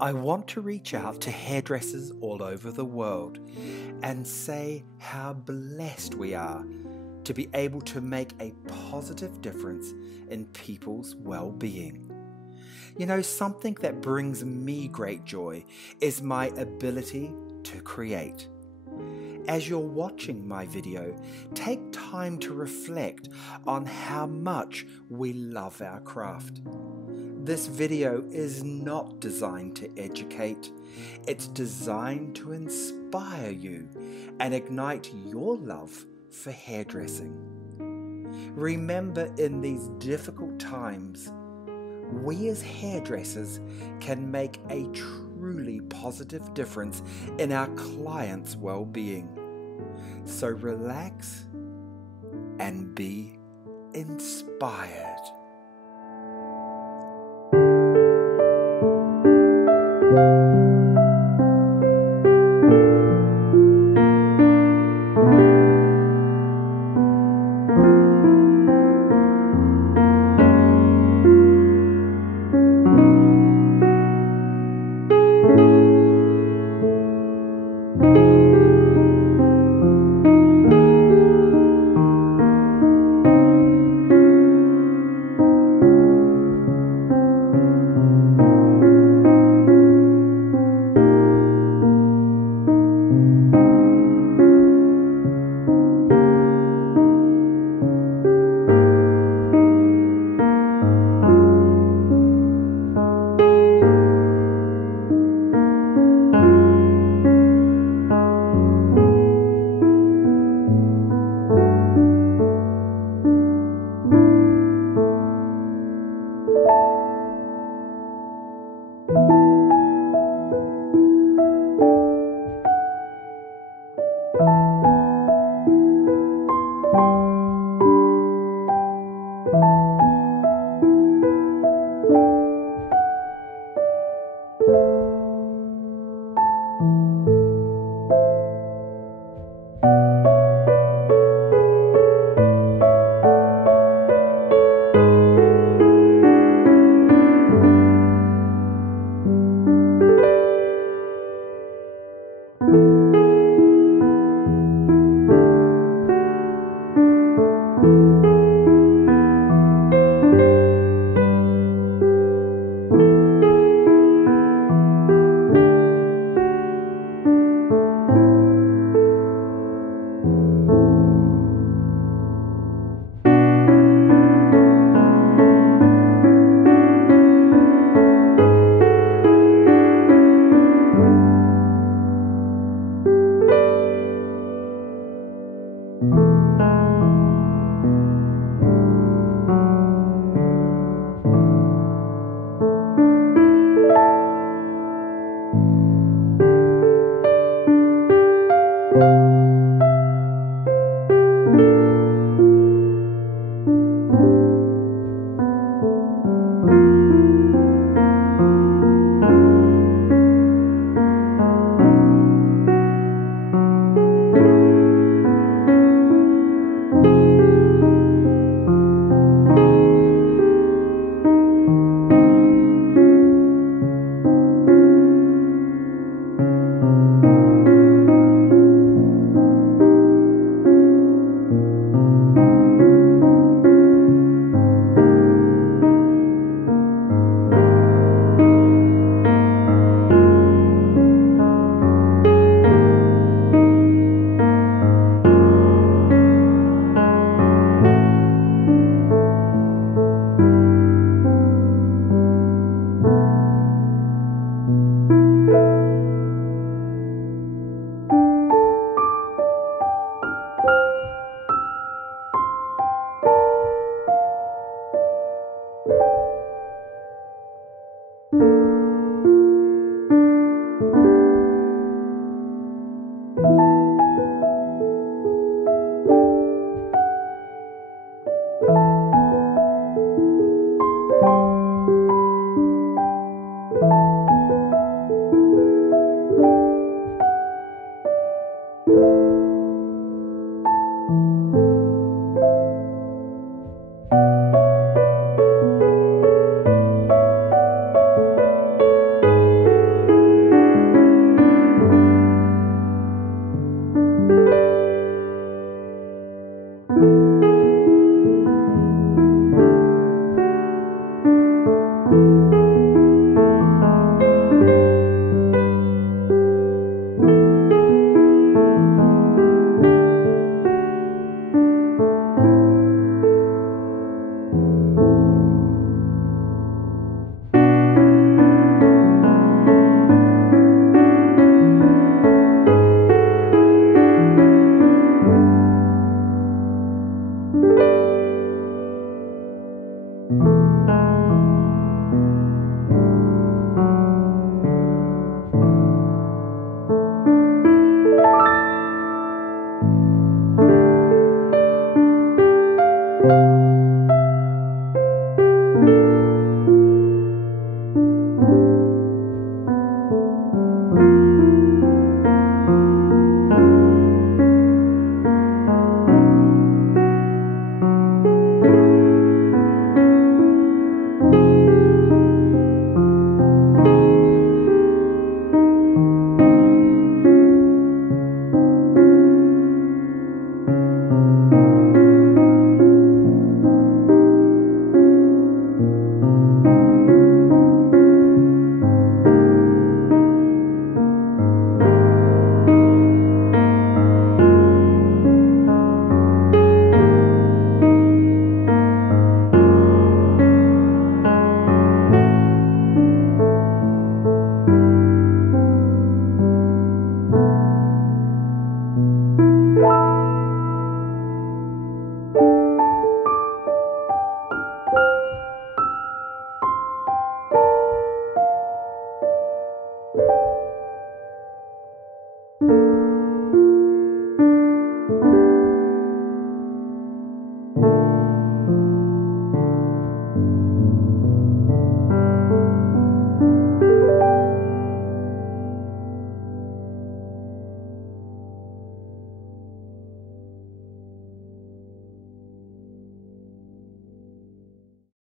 I want to reach out to hairdressers all over the world and say how blessed we are to be able to make a positive difference in people's well-being. You know, something that brings me great joy is my ability to create. As you're watching my video, take time to reflect on how much we love our craft. This video is not designed to educate, it's designed to inspire you and ignite your love for hairdressing. Remember, in these difficult times, we as hairdressers can make a truly positive difference in our clients' well-being. So relax and be inspired.